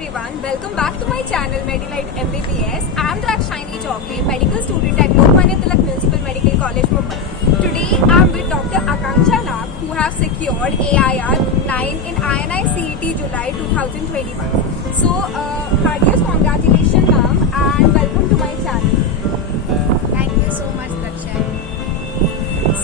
everyone, welcome back to my channel Medilite MBBS. I am Drakshini Chowke, medical student at Lokmanya Tilak Municipal Medical College, Mumbai. Today I am with Dr. Akanksha Nag, who have secured AIR 9 in INI CET July 2021. So, heartiest congratulations ma'am and welcome to my channel. Thank you so much, Drakshini.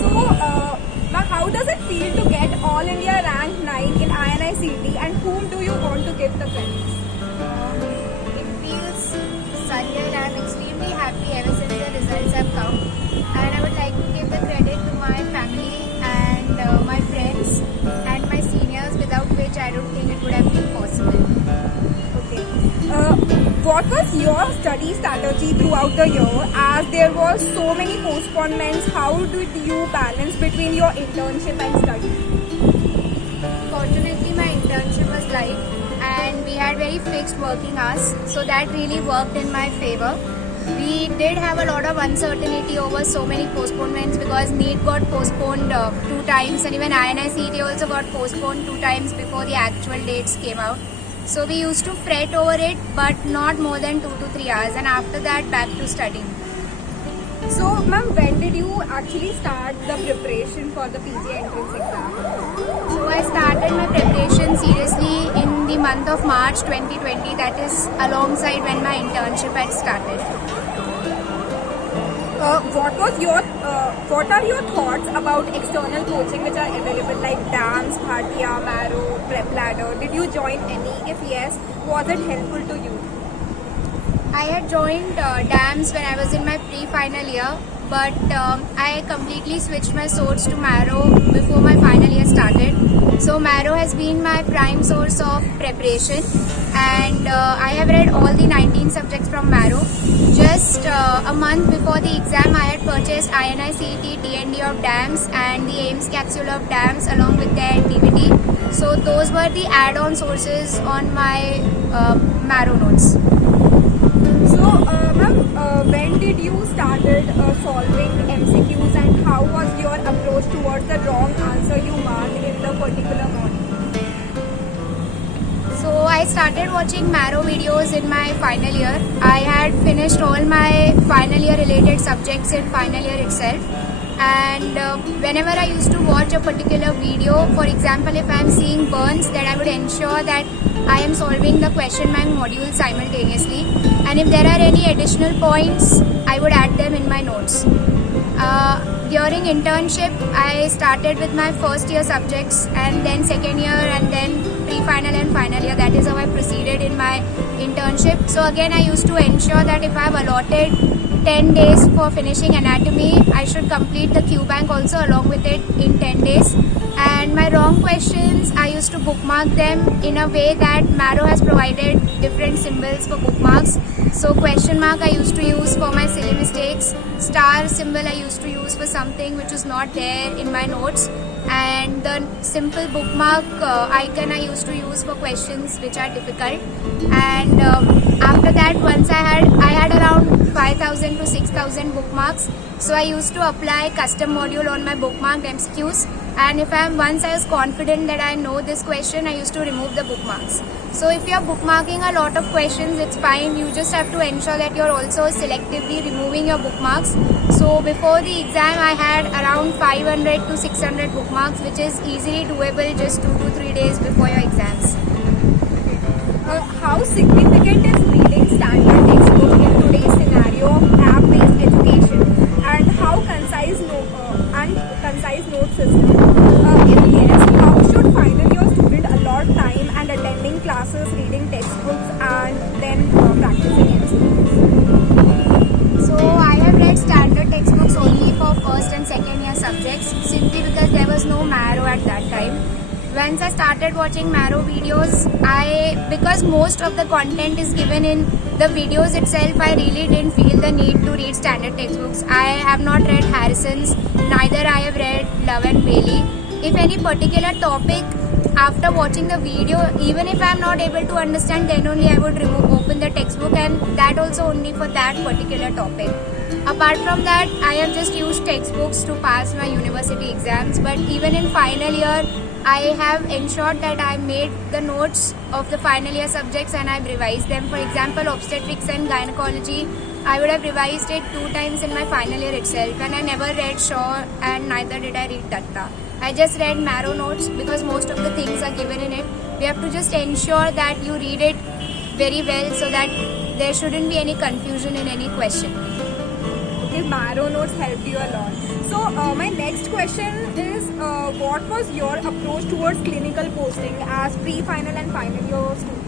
So, ma'am, how does it feel to get All India rank 9 in INI CET and whom do you want to give the credit? It feels surreal. I'm extremely happy ever since the results have come. And I would like to give the credit to my family and my friends and my seniors, without which I don't think it would have been possible. Okay. What was your study strategy throughout the year as there was so many postponements? How did you balance between your internship and study? Fortunately, my internship was live and we had very fixed working hours, so that really worked in my favor. We did have a lot of uncertainty over so many postponements because NEET got postponed 2 times and even INI CET also got postponed 2 times before the actual dates came out. So we used to fret over it, but not more than 2 to 3 hours, and after that back to studying. So, ma'am, when did you actually start the preparation for the PG entrance exam? So I started my preparation seriously in the month of March 2020, that is alongside when my internship had started. What are your thoughts about external coaching which are available like DAMS, Bhartiya, Marrow, Prep Ladder? Did you join any? If yes, was it helpful to you? I had joined DAMS when I was in my pre-final year, but I completely switched my source to Marrow before my final year started. So Marrow has been my prime source of preparation, and I have read all the 19 subjects from Marrow. Just a month before the exam, I had purchased INI CET DND of DAMS and the AIMS capsule of DAMS along with their DVD. So those were the add-on sources on my Marrow notes. So, ma'am, when did you started solving MCQs and how was your approach towards the wrong answer you marked in the particular module? So I started watching Marrow videos in my final year. I had finished all my final year related subjects in final year itself. And whenever I used to watch a particular video, for example, if I am seeing burns, then I would ensure that I am solving the question bank module simultaneously. And if there are any additional points, I would add them in my notes. During internship, I started with my first year subjects and then second year and then pre-final and final year. That is how I proceeded in my internship. So again, I used to ensure that if I have allotted 10 days for finishing anatomy, I should complete the Q bank also along with it in 10 days. And my wrong questions, I used to bookmark them in a way that Marrow has provided different symbols for bookmarks. So question mark I used to use for my silly mistakes, star symbol I used to use for something which was not there in my notes, and the simple bookmark icon I used to use for questions which are difficult. And after that, once I had around 5,000 to 6,000 bookmarks, so I used to apply custom module on my bookmarked MCQs. And once I was confident that I know this question, I used to remove the bookmarks. So if you are bookmarking a lot of questions, it's fine. You just have to ensure that you're also selectively removing your bookmarks. So before the exam, I had around 500 to 600 bookmarks, which is easily doable just 2 to 3 days before your exams. How significant is reading standard textbook in today's scenario of app-based education, and how concise note system? If yes, how should final year student allot time and attending classes, reading textbooks, and then practicing MCQs? So I have read standard textbooks only for first and second year subjects, simply because there was no Marrow at that time. Once I started watching Marrow videos, because most of the content is given in the videos itself, I really didn't feel the need to read standard textbooks. I have not read Harrison's, neither I have read Love and Bailey. If any particular topic, after watching the video, even if I am not able to understand, then only I would open the textbook, and that also only for that particular topic. Apart from that, I have just used textbooks to pass my university exams, but even in final year, I have ensured that I made the notes of the final year subjects and I've revised them. For example, obstetrics and gynecology, I would have revised it 2 times in my final year itself, and I never read Shaw and neither did I read Datta. I just read Marrow notes because most of the things are given in it. We have to just ensure that you read it very well so that there shouldn't be any confusion in any question. Okay, Marrow notes helped you a lot. So my next question is, what was your approach towards clinical posting as pre-final and final year student?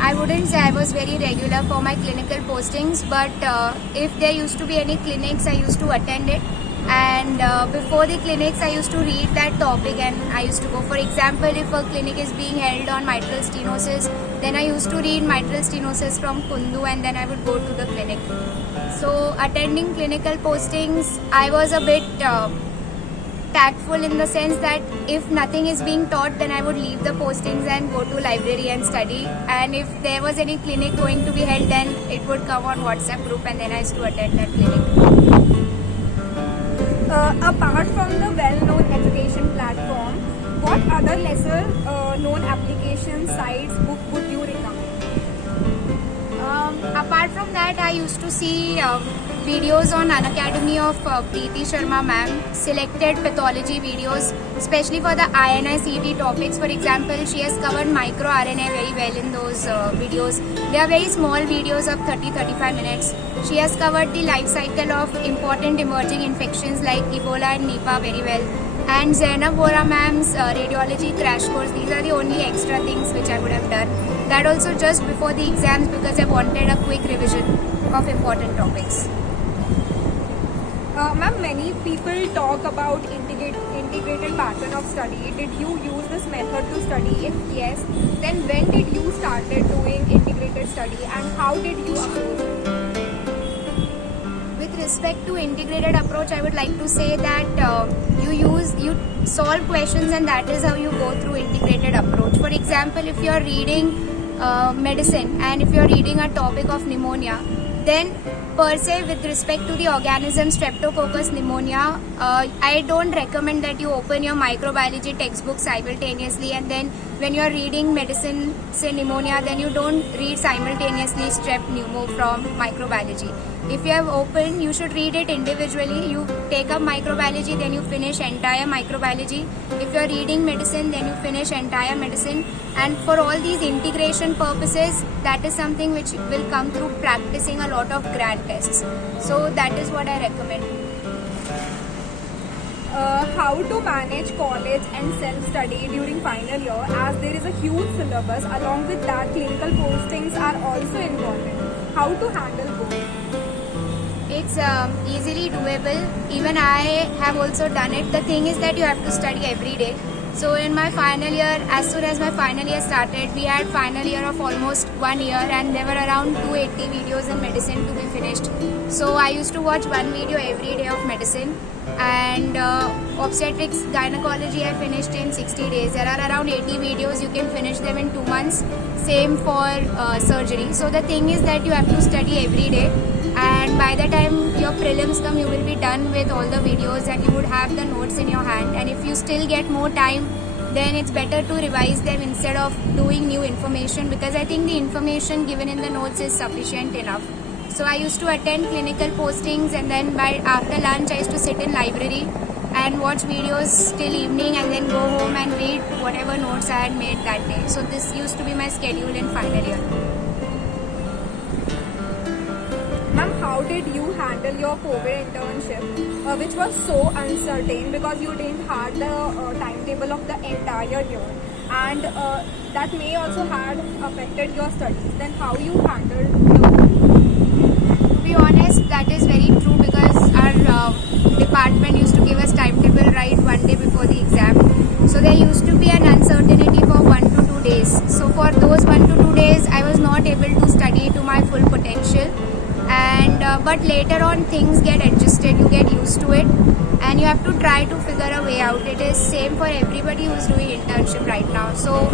I wouldn't say I was very regular for my clinical postings, but if there used to be any clinics, I used to attend it. And before the clinics, I used to read that topic and I used to go. For example, if a clinic is being held on mitral stenosis, then I used to read mitral stenosis from Kundu and then I would go to the clinic. So attending clinical postings, I was a bit tactful in the sense that if nothing is being taught, then I would leave the postings and go to library and study. And if there was any clinic going to be held, then it would come on WhatsApp group and then I used to attend that clinic. Apart from the well-known education platform, what other lesser known application sites book would you recommend? Apart from that, I used to see videos on Unacademy of Preeti Sharma ma'am, selected pathology videos, especially for the INI CET topics. For example, she has covered microRNA very well in those videos. They are very small videos of 30-35 minutes. She has covered the life cycle of important emerging infections like Ebola and Nipah very well. And Zainab Vora ma'am's radiology crash course, these are the only extra things which I would have done. That also just before the exams because I wanted a quick revision of important topics. Ma'am, many people talk about integrated pattern of study. Did you use this method to study? If yes, then when did you started doing integrated study and how did you approach it? With respect to integrated approach, I would like to say that you solve questions and that is how you go through integrated approach. For example, if you are reading medicine and if you are reading a topic of pneumonia, then per se with respect to the organism Streptococcus pneumonia, I don't recommend that you open your microbiology textbook simultaneously and then when you are reading medicine say pneumonia, then you don't read simultaneously strep pneumo from microbiology. If you have opened, you should read it individually. You take up microbiology, then you finish entire microbiology. If you are reading medicine, then you finish entire medicine. And for all these integration purposes, that is something which will come through practicing a lot of grand tests. So that is what I recommend. How to manage college and self-study during final year, as there is a huge syllabus. Along with that, clinical postings are also important. How to handle both? It's easily doable. Even I have also done it. The thing is that you have to study every day. So in my final year, as soon as my final year started, we had final year of almost 1 year and there were around 280 videos in medicine to be finished. So I used to watch one video every day of medicine, and obstetrics, gynecology I finished in 60 days. There are around 80 videos, you can finish them in 2 months. Same for surgery. So the thing is that you have to study every day, and by the time your prelims come, you will be done with all the videos and you would have the notes in your hand. And if you still get more time, then it's better to revise them instead of doing new information, because I think the information given in the notes is sufficient enough. So I used to attend clinical postings, and then after lunch I used to sit in library and watch videos till evening and then go home and read whatever notes I had made that day. So this used to be my schedule in final year. Ma'am, how did you handle your COVID internship, which was so uncertain because you didn't have the timetable of the entire year, and that may also had affected your studies? Then how you handled To be honest, that is very true, because our department used to give us timetable right one day before the exam. So there used to be an uncertainty for 1 to 2 days. So for those 1 to 2 days, I was not able to study to my full potential. And but later on things get adjusted, you get used to it and you have to try to figure a way out. It is same for everybody who is doing internship right now. So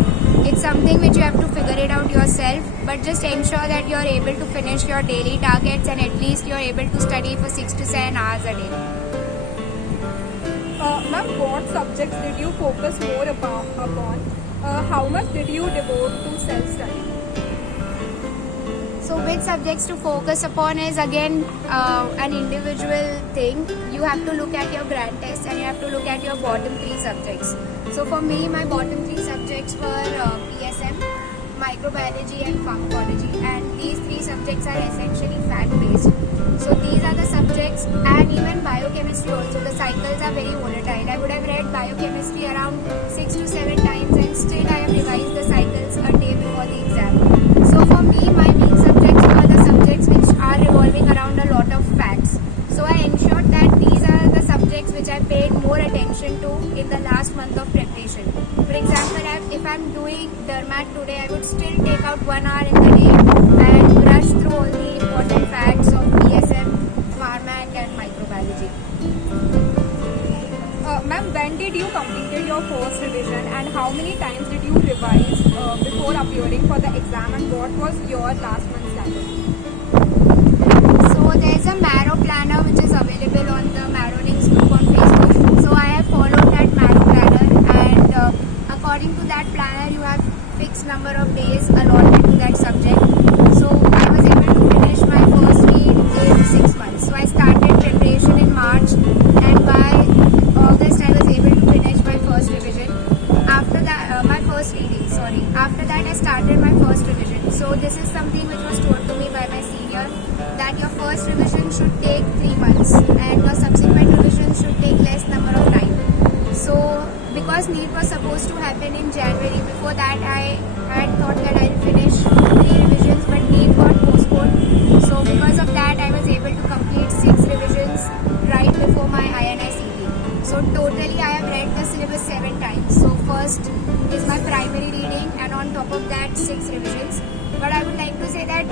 it's something which you have to figure it out yourself, but just ensure that you are able to finish your daily targets and at least you are able to study for 6 to 7 hours a day. Ma'am, what subjects did you focus more upon? How much did you devote to self-study? So which subjects to focus upon is again an individual thing. You have to look at your grand test and you have to look at your bottom three subjects. So for me, my bottom three subjects were PSM, microbiology and pharmacology, and these three subjects are essentially fact-based. So these are the subjects, and even biochemistry also. The cycles are very volatile. I would have read biochemistry around 6 to 7 times and still I have revised the cycles a day before the exam. So for me, my main subjects were the subjects which are revolving around a lot of facts. So I ensured that these are the subjects which I paid more attention to in the last month of preparation. For example, if I'm doing Dermat today, I would still take out 1 hour in the day and brush through all the important facts of PSM, Pharmac and microbiology. Ma'am, when did you completed your first revision and how many times did you revise before appearing for the exam, and what was your last month's strategy? So there's a Marrow planner which is available on the Marrow Links group on Facebook. So I have followed that Marrow planner, and according to that planner you have fixed number of days allotted to that subject. So I was able to finish my first read in 6 months. So I started preparation in March and by August I was able to finish my first revision. After that, my first reading, sorry. After that I started my first revision. So this is something which was told to me by my senior, that your first revision should take 3 months and your subsequent revision should take less number of time. So because NEET was supposed to happen in January, before that I had thought that I'll finish 3 revisions, but NEET got postponed. So because of that I was able to complete 6 revisions right before my INI-CT. So totally I have read the syllabus 7 times. So first is my primary reading and on top of that 6 revisions. But I would like to say that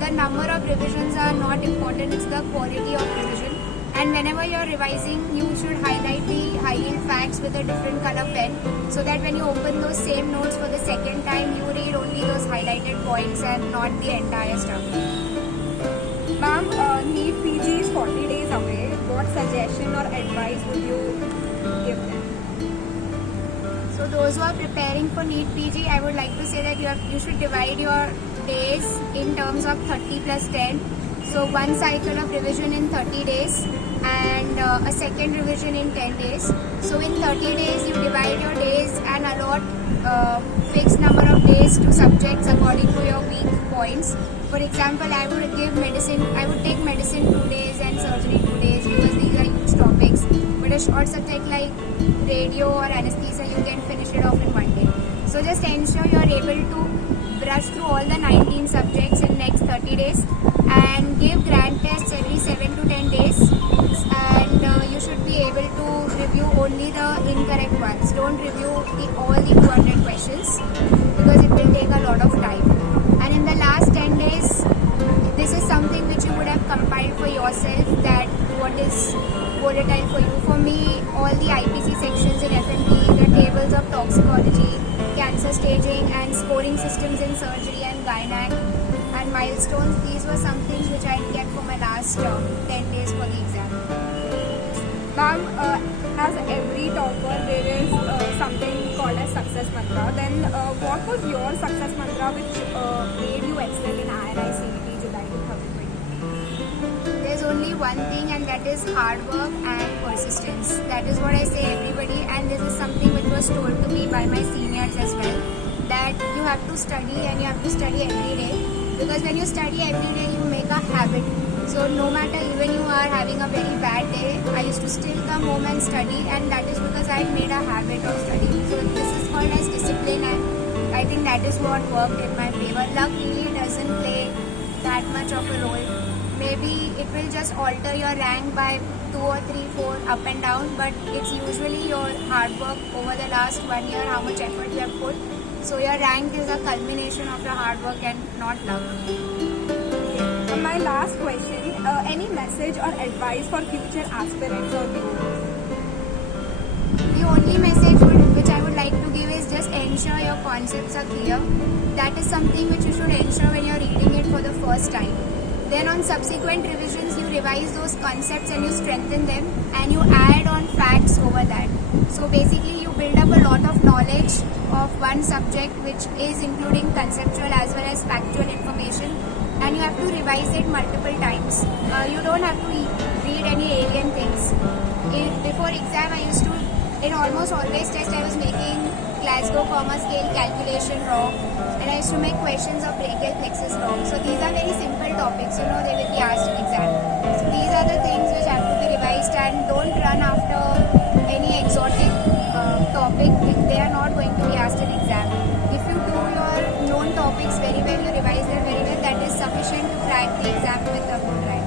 the number of revisions are not important, it's the quality of revision. And whenever you're revising, you should highlight the high yield facts with a different color pen, so that when you open those same notes for the second time, you read only those highlighted points and not the entire stuff. Ma'am, NEET PG is 40 days away. What suggestion or advice would you give them? So those who are preparing for NEET PG, I would like to say that you should divide your days in terms of 30 plus 10. So one cycle of revision in 30 days and a second revision in 10 days. So in 30 days you divide your days and allot fixed number of days to subjects according to your weak points. For example, I would take medicine 2 days and surgery 2 days because these are huge topics. But a short subject like radio or anesthesia, you can finish it off in 1 day. So just ensure you are able to brush through all the 19 subjects in next 30 days and give grand tests every 7 to 10 days, and you should be able to review only the incorrect ones. Don't review all the 200 questions because it will take a lot of time. And in the last 10 days, this is something which you would have compiled for yourself, that what is volatile for you. For me, all the IPC sections in FMT, the tables of toxicology, cancer staging and scoring systems in surgery and gynac and milestones, these were some things which I kept for my last 10 days for the exam. Ma'am, as every topper, there is something called as success mantra. Then what was your success mantra which made you excel in INI-CET July 2020? There's only one thing, and that is hard work and persistence. That is what I say everybody, and this is something which was told to me by my seniors as well, that you have to study and you have to study every day, because when you study every day you make a habit. So no matter, even you are having a very bad day, I used to still come home and study, and that is because I made a habit of studying. So this is called as discipline, and I think that is what worked in my favor. Luck really doesn't play that much of a role. Maybe it will just alter your rank by 2 or 3, 4 up and down, but it's usually your hard work over the last 1 year, how much effort you have put. So your rank is a culmination of your hard work and not luck. My last question, any message or advice for future aspirants or viewers? The only message which I would like to give is just ensure your concepts are clear. That is something which you should ensure when you're reading it for the first time. Then on subsequent revisions, you revise those concepts and you strengthen them and you add on facts over that. So basically you build up a lot of knowledge of one subject, which is including conceptual as well as factual information, and you have to revise it multiple times. You don't have to read any alien things. Before exam, I used to, in almost always test, I was making Glasgow comma scale calculation wrong, and I used to make questions of brachial plexus wrong. So these are very simple topics, you know, they will be asked in exam. So these are the things which have to be revised, and don't run after any exotic topic. They are not going to be asked in exam. If you do your known topics very well, you revise them very well, that is sufficient to crack the exam with a good rank.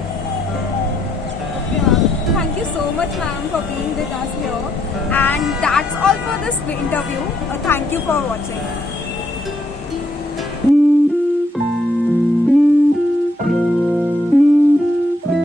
Thank you so much, ma'am, for being with us here. And that's all for this interview. Thank you for watching.